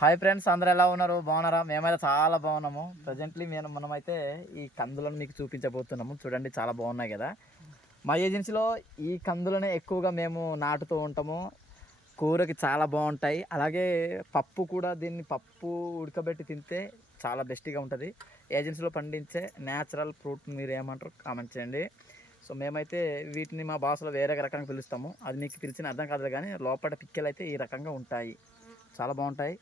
Hi friends, అందరూ ఎలా ఉన్నారు? బాగున్నారా? మేమైతే చాలా బాగున్నాము. ప్రజెంట్లీ మనమైతే ఈ కందులను మీకు చూపించబోతున్నాము. చూడండి, చాలా బాగున్నాయి కదా. మా ఏజెన్సీలో ఈ కందులనే ఎక్కువగా మేము నాటుతూ ఉంటాము. కూరకి చాలా బాగుంటాయి. అలాగే పప్పు కూడా, దీన్ని పప్పు ఉడకబెట్టి తింటే చాలా బెస్ట్గా ఉంటుంది. ఏజెన్సీలో పండించే న్యాచురల్ ఫ్రూట్ మీరు ఏమంటారు కామెంట్ చేయండి. సో మేమైతే వీటిని మా భాషలో వేరే రకంగా పిలుస్తాము. అది మీకు పిలిచిన అర్థం కాదు, కానీ లోపల పిక్కలు అయితే ఈ రకంగా ఉంటాయి. చాలా బాగుంటాయి.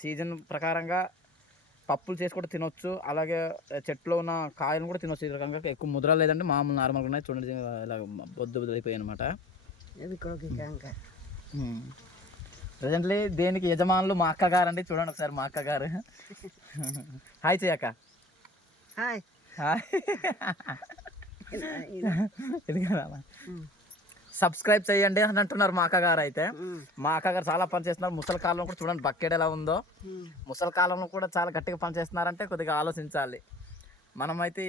సీజన్ ప్రకారంగా పప్పులు చేసి కూడా తినొచ్చు. అలాగే చెట్లో ఉన్న కాయలను కూడా తినొచ్చు. ఈ రకంగా ఎక్కువ ముద్ర లేదంటే మామూలు నార్మల్గా ఉన్నాయి. చూడండి, ఇలా బొద్దు అయిపోయాయి అనమాట. ప్రజెంట్లీ దేనికి యజమానులు మా అక్కగారు అండి. చూడండి ఒకసారి మా అక్కగారు. హాయ్ చేయక్క. Hi hi. ఇది కదా, సబ్స్క్రైబ్ చేయండి అని అంటున్నారు మా అక్కగారు. అయితే మా అక్కగారు చాలా పని చేస్తున్నారు. ముసలి కాలంలో కూడా చూడండి బకెట్ ఎలా ఉందో. ముసలి కాలంలో కూడా చాలా గట్టిగా పని చేస్తున్నారంటే కొద్దిగా ఆలోచించాలి. మనమైతే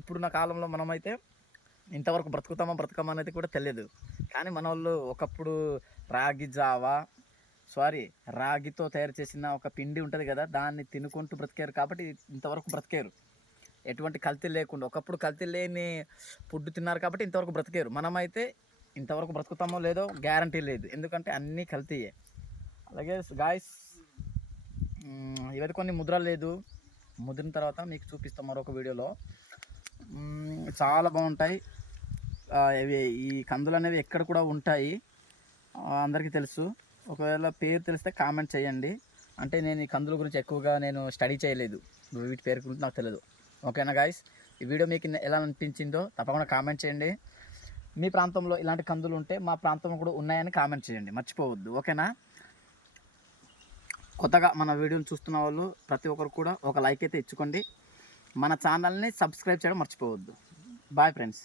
ఇప్పుడున్న కాలంలో మనమైతే ఇంతవరకు బ్రతకమా అనేది కూడా తెలియదు. కానీ మన వాళ్ళు ఒకప్పుడు రాగితో తయారు చేసిన ఒక పిండి ఉంటుంది కదా, దాన్ని తినుకుంటూ బ్రతికారు. కాబట్టి ఇంతవరకు బ్రతికారు, ఎటువంటి కల్తీ లేకుండా. ఒకప్పుడు కల్తీ లేని ఫుడ్ తిన్నారు కాబట్టి ఇంతవరకు బ్రతికారు. మనమైతే ఇంతవరకు బ్రతుకుతామో లేదో గ్యారంటీ లేదు, ఎందుకంటే అన్నీ కల్తీయే. అలాగే గాయస్, ఇవైతే కొన్ని ముద్ర లేదు. ముద్రిన తర్వాత మీకు చూపిస్తాం మరొక వీడియోలో. చాలా బాగుంటాయి ఇవి. ఈ కందులు అనేవి ఎక్కడ కూడా ఉంటాయి, అందరికీ తెలుసు. ఒకవేళ పేరు తెలిస్తే కామెంట్ చేయండి. అంటే నేను ఈ కందుల గురించి ఎక్కువగా నేను స్టడీ చేయలేదు, వీటి పేరు గురించి నాకు తెలియదు. ఓకేనా గాయస్, ఈ వీడియో మీకు ఎలా అనిపించిందో తప్పకుండా కామెంట్ చేయండి. మీ ప్రాంతంలో ఇలాంటి కందులు ఉంటే మా ప్రాంతంలో కూడా ఉన్నాయని కామెంట్ చేయండి, మర్చిపోవద్దు. ఓకేనా. కొత్తగా మన వీడియోని చూస్తున్న వాళ్ళు ప్రతి ఒక్కరు కూడా ఒక లైక్ అయితే ఇచ్చుకోండి. మన ఛానల్ని సబ్స్క్రైబ్ చేయడం మర్చిపోవద్దు. Bye friends.